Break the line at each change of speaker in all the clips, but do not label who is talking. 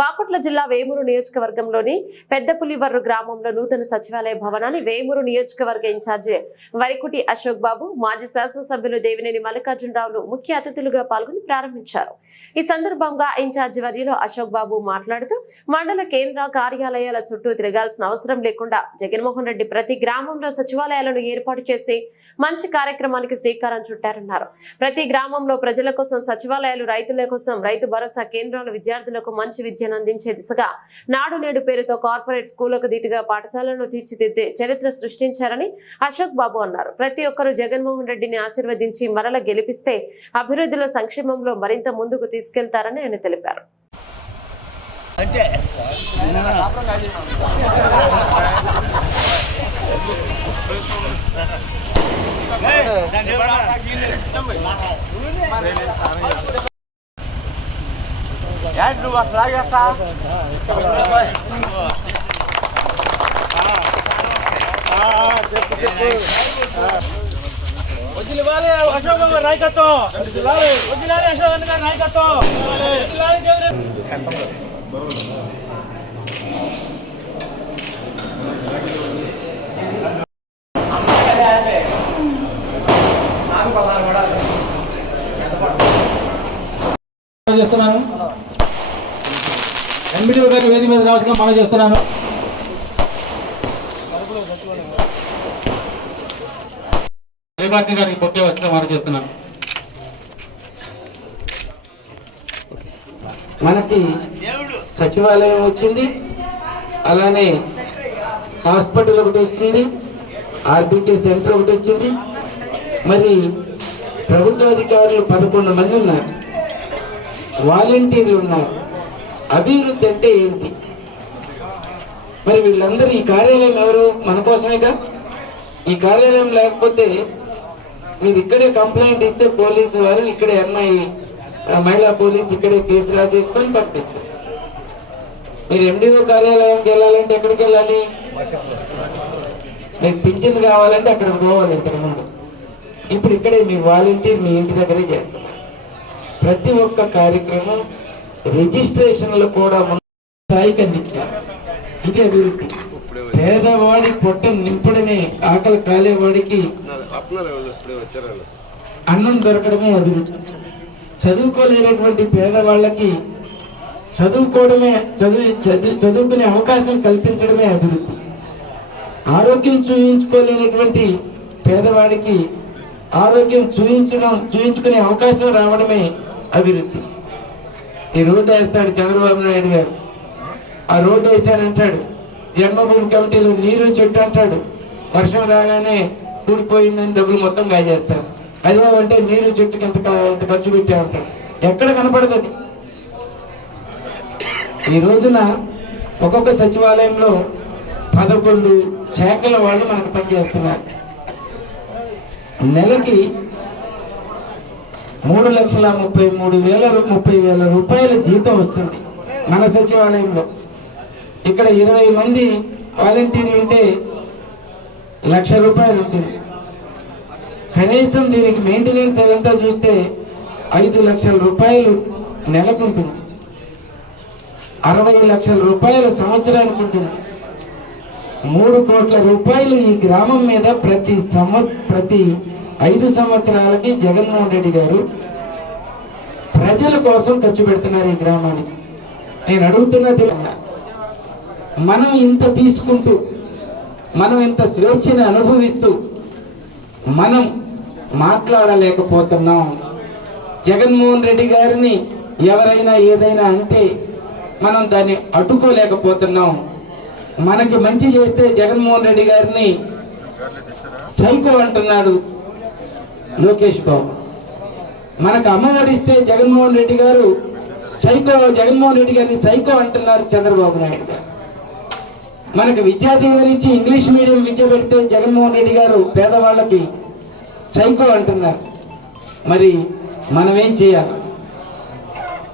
బాపట్ల జిల్లా వేమూరు నియోజకవర్గంలోని పెద్దపులివర్రు గ్రామంలో నూతన సచివాలయ భవనాన్ని వేమూరు నియోజకవర్గ ఇన్ఛార్జి వరికుటి అశోక్ బాబు మాజీ శాసనసభ్యులు దేవినేని మల్లికార్జునరావులు ముఖ్య అతిథులుగా పాల్గొని ప్రారంభించారు. ఈ సందర్భంగా ఇన్ఛార్జి వర్యులు అశోక్ బాబు మాట్లాడుతూ మండల కేంద్ర కార్యాలయాల చుట్టూ తిరగాల్సిన అవసరం లేకుండా జగన్మోహన్ రెడ్డి ప్రతి గ్రామంలో సచివాలయాలను ఏర్పాటు చేసి మంచి కార్యక్రమానికి శ్రీకారం చుట్టారన్నారు. ప్రతి గ్రామంలో ప్రజల కోసం సచివాలయాలు రైతుల కోసం రైతు భరోసా కేంద్రాలు విద్యార్థులకు మంచి విద్య విద్యను అందించే దిశగా నాడు నేడు పేరుతో కార్పొరేట్ స్కూళ్ళకు దిటుగా పాఠశాలను తీర్చిదిద్దే చరిత్ర సృష్టించారని అశోక్ బాబు అన్నారు. ప్రతి ఒక్కరూ జగన్మోహన్ రెడ్డిని ఆశీర్వదించి మరల గెలిపిస్తే అభివృద్ధిలో సంక్షేమంలో మరింత ముందుకు తీసుకెళ్తారని ఆయన తెలిపారు.
ఏంటి నువ్వు అసలు లాగేస్తా వదిలివాలి అశోక్ బాబు నాయకత్వం వదిలాలి అశోక్ గారి నాయకత్వం వదిలాలి దేవుని
చేస్తున్నాను. ఎంబీడీఓ గారి వేది మీద రావాల్సిందిగా మనం శ్రీభారతి గారికి పొట్టే వచ్చిన మనం చేస్తున్నాను
మనకి సచివాలయం వచ్చింది. అలానే హాస్పిటల్ ఒకటి వస్తుంది. ఆర్బీకే సెంటర్ ఒకటి వచ్చింది. మరి ప్రభుత్వ అధికారులు పదకొండు మంది ఉన్నారు. వాలంటీర్లు ఉన్నారు. అభివృద్ధి అంటే ఏంటి? మరి వీళ్ళందరూ ఈ కార్యాలయం ఎవరు? మన కోసమేగా? ఈ కార్యాలయం లేకపోతే మీరు ఇక్కడే కంప్లైంట్ ఇస్తే పోలీసు వారు ఇక్కడే అమ్మాయి ఆ, మహిళా పోలీస్ ఇక్కడే కేసు రాసేసుకొని పంపిస్తారు. మీరు ఎండిఓ కార్యాలయానికి వెళ్ళాలంటే ఎక్కడికి వెళ్ళాలి? మీకు పింఛన్ కావాలంటే అక్కడికి పోవాలి ఇంతకుముందు. ఇప్పుడు ఇక్కడే మీ వాలంటీర్ మీ ఇంటి దగ్గరే చేస్తున్నారు. ప్రతి ఒక్క కార్యక్రమం రిజిస్ట్రేషన్లు కూడా స్థాయికి అందించారు. ఇది అభివృద్ధి. పేదవాడి పొట్ట నింపడమే ఆకలి కాలేవాడికి అన్నం దొరకడమే అభివృద్ధి. చదువుకోలేనటువంటి పేదవాళ్ళకి చదువుకోవడమే చదువు చదువు చదువుకునే అవకాశం కల్పించడమే అభివృద్ధి. ఆరోగ్యం చూయించుకోలేనటువంటి పేదవాడికి ఆరోగ్యం చూయించడం చూయించుకునే అవకాశం రావడమే అభివృద్ధి. ఈ రోడ్డు వేస్తాడు చంద్రబాబు నాయుడు గారు. ఆ రోడ్డు వేశానంటాడు. జన్మభూమి కమిటీలో నీరు చెట్టు అంటాడు. వర్షం రాగానే కూడిపోయిందని డబ్బులు మొత్తం కాజేస్తారు అదేమంటే నీరు చెట్టుకి ఎంత ఎంత ఖర్చు పెట్టామంటాడు ఎక్కడ కనపడదు ఈ రోజున ఒక్కొక్క సచివాలయంలో పదకొండు శాఖల వాళ్ళు మనకు పనిచేస్తున్నారు. నెలకి మూడు లక్షల ముప్పై మూడు వేల ముప్పై వేల రూపాయల జీతం వస్తుంది మన సచివాలయంలో. ఇక్కడ ఇరవై మంది వాలంటీర్లు ఉంటే లక్ష రూపాయలు ఉంటుంది. కనీసం దీనికి మెయింటెనెన్స్ అదంతా చూస్తే ఐదు లక్షల రూపాయలు నెలకు ఉంటుంది. అరవై లక్షల రూపాయల సంవత్సరానికి ఉంటుంది. మూడు కోట్ల రూపాయలు ఈ గ్రామం మీద ప్రతి సంవత్ ప్రతి ఐదు సంవత్సరాలకి జగన్మోహన్ రెడ్డి గారు ప్రజల కోసం ఖర్చు పెడుతున్నారు ఈ గ్రామానికి. నేను అడుగుతున్నది మనం ఇంత తీసుకుంటూ మనం ఇంత స్వేచ్ఛను అనుభవిస్తూ మనం మాట్లాడలేకపోతున్నాం. జగన్మోహన్ రెడ్డి గారిని ఎవరైనా ఏదైనా అంటే మనం దాన్ని అడ్డుకోలేకపోతున్నాం. మనకి మంచి చేస్తే జగన్మోహన్ రెడ్డి గారిని సైకో అంటున్నాడు. లోకేష్ బాబు. మనకు అమ్మఒడిస్తే జగన్మోహన్ రెడ్డి గారు సైకో జగన్మోహన్ రెడ్డి గారిని సైకో అంటున్నారు చంద్రబాబు నాయుడు గారు. మనకు విద్యా దీవెనిచ్చి ఇంగ్లీష్ మీడియం విద్య పెడితే జగన్మోహన్ రెడ్డి గారు పేదవాళ్ళకి సైకో అంటున్నారు. మరి మనం ఏం చేయాలి?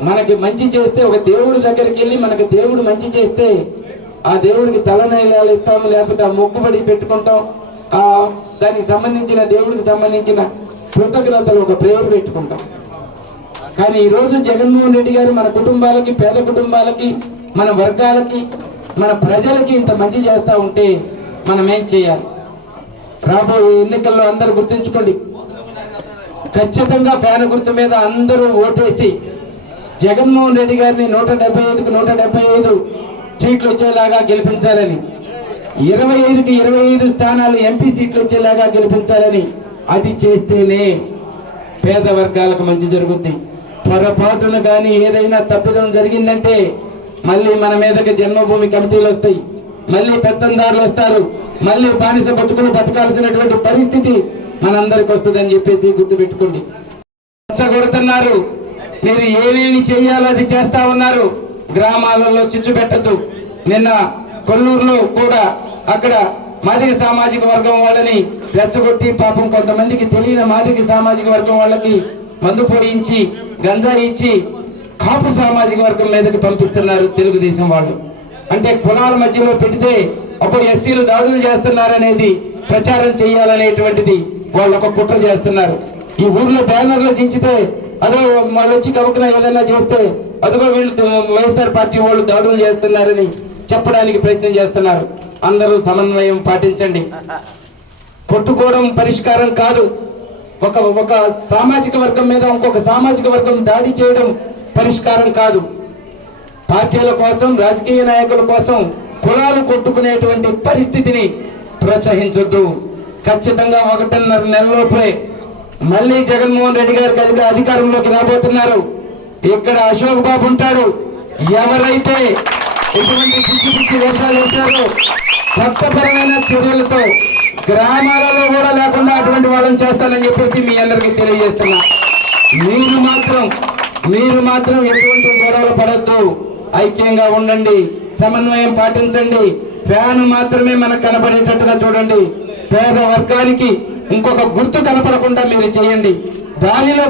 మనకి మంచి చేస్తే ఒక దేవుడి దగ్గరికి వెళ్ళి మనకి దేవుడు మంచి చేస్తే ఆ దేవుడికి తలనైలాలు ఇస్తాము లేకపోతే ఆ మొక్కుబడి పెట్టుకుంటాం. ఆ దానికి సంబంధించిన దేవుడికి సంబంధించిన కృతజ్ఞతలు ఒక ప్రేయర్ పెట్టుకుంటాం. కానీ ఈరోజు జగన్మోహన్ రెడ్డి గారు మన కుటుంబాలకి పేద కుటుంబాలకి మన వర్గాలకి మన ప్రజలకి ఇంత మంచి చేస్తూ ఉంటే మనం ఏం చేయాలి? రాబోయే ఎన్నికల్లో అందరూ గుర్తుంచుకోండి. ఖచ్చితంగా ఫ్యాన్ గుర్తు మీద అందరూ ఓటేసి జగన్మోహన్ రెడ్డి గారిని నూట డెబ్బై ఐదుకు నూట డెబ్బై ఐదు సీట్లు వచ్చేలాగా గెలిపించాలని ఇరవై ఐదుకి ఇరవై ఐదు స్థానాలు ఎంపీ సీట్లు వచ్చేలాగా గెలిపించాలని అది చేస్తేనే పేద వర్గాలకు మంచి జరుగుద్ది. పొరపాటున కానీ ఏదైనా తప్పిదం జరిగిందంటే మళ్ళీ మన మీదకి జన్మభూమి కమిటీలు వస్తాయి. మళ్ళీ పెత్తందారులు వస్తారు. మళ్ళీ బానిస బతుకులు బతకాల్సినటువంటి పరిస్థితి మనందరికి వస్తుందని చెప్పేసి గుర్తుపెట్టుకోండి. రెచ్చగొడుతున్నారు మీరు ఏమేమి చేయాలో అది చేస్తా ఉన్నారు. గ్రామాలలో చిచ్చు పెట్టద్దు. నిన్న కొల్లూరులో కూడా అక్కడ మాదిగ సామాజిక వర్గం వాళ్ళని రెచ్చగొట్టి పాపం కొంతమందికి తెలియని మాదిగ సామాజిక వర్గం వాళ్ళకి మందు పోయించి గంజాయి ఇచ్చి కాపు సామాజిక వర్గం మీదకి పంపిస్తున్నారు తెలుగుదేశం వాళ్ళు. అంటే కులాల మధ్యలో పెడితే అప్పుడు ఎస్సీలు దాడులు చేస్తున్నారనేది ప్రచారం చేయాలనేటువంటిది వాళ్ళు ఒక కుట్ర చేస్తున్నారు. ఈ ఊర్లో బ్యానర్లు దించితే అదో వాళ్ళు వచ్చి కవుకున ఏదైనా చేస్తే అదిగో వీళ్ళు వైఎస్ఆర్ పార్టీ వాళ్ళు దాడులు చేస్తున్నారని చెప్పడానికి ప్రయత్నం చేస్తున్నారు. అందరూ సమన్వయం పాటించండి. కొట్టుకోవడం పరిష్కారం కాదు. ఒక ఒక సామాజిక వర్గం మీద ఇంకొక సామాజిక వర్గం దాడి చేయడం పరిష్కారం కాదు. పార్టీల కోసం రాజకీయ నాయకుల కోసం కులాలు కొట్టుకునేటువంటి పరిస్థితిని ప్రోత్సహించొద్దు. ఖచ్చితంగా ఒకటిన్నర నెలలోపే మళ్ళీ జగన్మోహన్ రెడ్డి గారు కలిగి అధికారంలోకి రాబోతున్నారు. ఇక్కడ అశోక్ బాబు ఉంటాడు. ఎవరైతే ఎటువంటి పిచ్చి పిచ్చి వేషాలు వేశారు? చట్టపరమైన చర్యలతో గ్రామాలలో కూడా లేకుండా అటువంటి వాళ్ళని చేస్తానని చెప్పేసి మీ అందరికీ తెలియజేస్తున్నా. మీరు మాత్రం మీరు మాత్రం ఎటువంటి గొడవలు పడద్దు. ఐక్యంగా ఉండండి సమన్వయం పాటించండి. ఫ్యాన్ మాత్రమే మనకు కనపడేటట్టుగా చూడండి. పేద వర్గానికి ఇంకొక గుర్తు కనపడకుండా మీరు చేయండి. దానిలో